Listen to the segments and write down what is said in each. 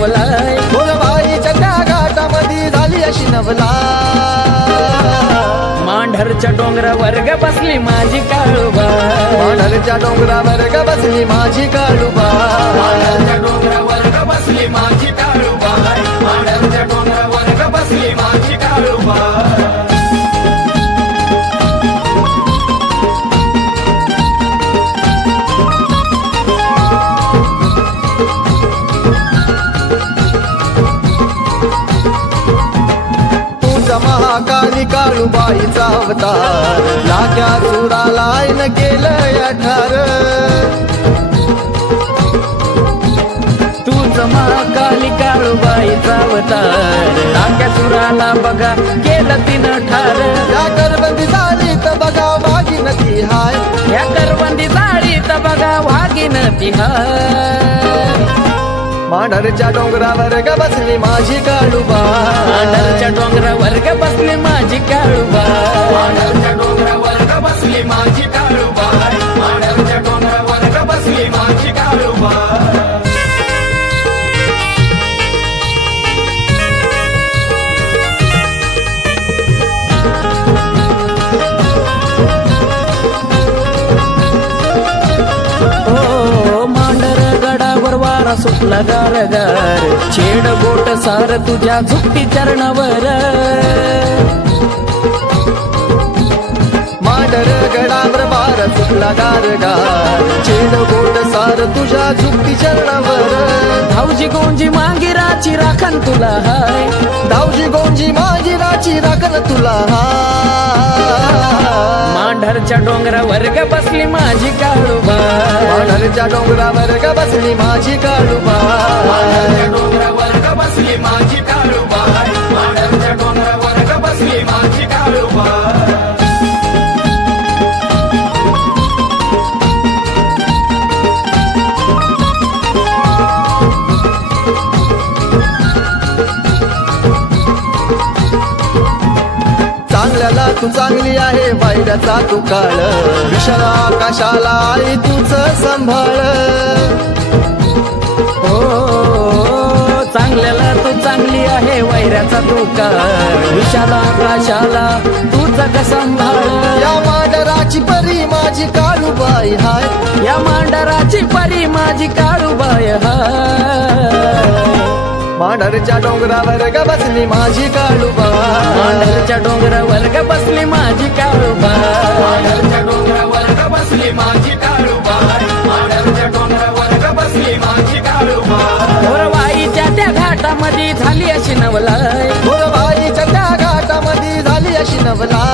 नवलाय भोरवाईच्या त्या घाटामध्ये झाली अशी नवला मांढरच्या डोंगरावर ग बसली माझी काळूबा मांढरच्या डोंगरावर ग बसली माझी काळूबा मांढरच्या डोंगरावर ग बसली माझी काळूबा मांढरच्या डोंगरावर ग बसली माझी काळूबा महाकाली काळूबाईचा अवतार लाक्या सुराला आईन केलं ठार तूच महाकाली काळूबाईचा अवतार लाक्या सुराला बघा केलं तिनं ठार या करबंदी झालीत बघा वाघीन ती हाय या करबंदी झालीत बघा वाघीन ती हाय मांढरच्या डोंगरावर ग बसली माझी काळूबा मांढरच्या डोंगरावर ग बसली माझी काळूबा मांढरच्या डोंगरावर ग बसली माझी काळूबा मांढरच्या डोंगरावर ग बसली माझी काळूबा सुटला गार गार छेड गोट सार तुझ्या झुकती चरणावर मांढर गडावर बार सुटला गार गार छेड गोट सार तुझ्या झुकती चरणावर धावजी गोंजी मांगिराची राखण तुला हाय धावजी गोंजी मांगिराची राखण तुला हाय मांढरच्या डोंगरावर ग बसली माझी काळूबा मांढरच्या डोंगरावर ग बसली माझी काळूबा मांढरच्या डोंगरावर ग बसली माझी काळूबा मांढरच्या डोंगरावर ग बसली माझी काळूबा चांगल्याला तू चांगली आहे वाईटाचा तू काळ विशाल आकाशाला आई तुझ संभाळ हो चांगल्याला तू चांगली आहे वैऱ्याचा तू काळ विशाल आकाशाला तुझ ग संभाळ या मांढराची परी माझी काळूबाई हाय या मांढराची परी माझी काळूबाई हाय मांढरच्या डोंगरावर ग बसली माझी काळूबा मांढरच्या डोंगरावर ग बसली माझी काळूबा मांढरच्या डोंगरावर ग बसली माझी काळूबा मांढरच्या डोंगरावर ग बसली माझी काळूबा भोरवाईच्या त्या घाटामध्ये झाली अशी नवलाय भोरवाईच्या त्या घाटामध्ये झाली अशी नवला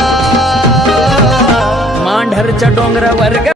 मांढरच्या डोंगरावर ग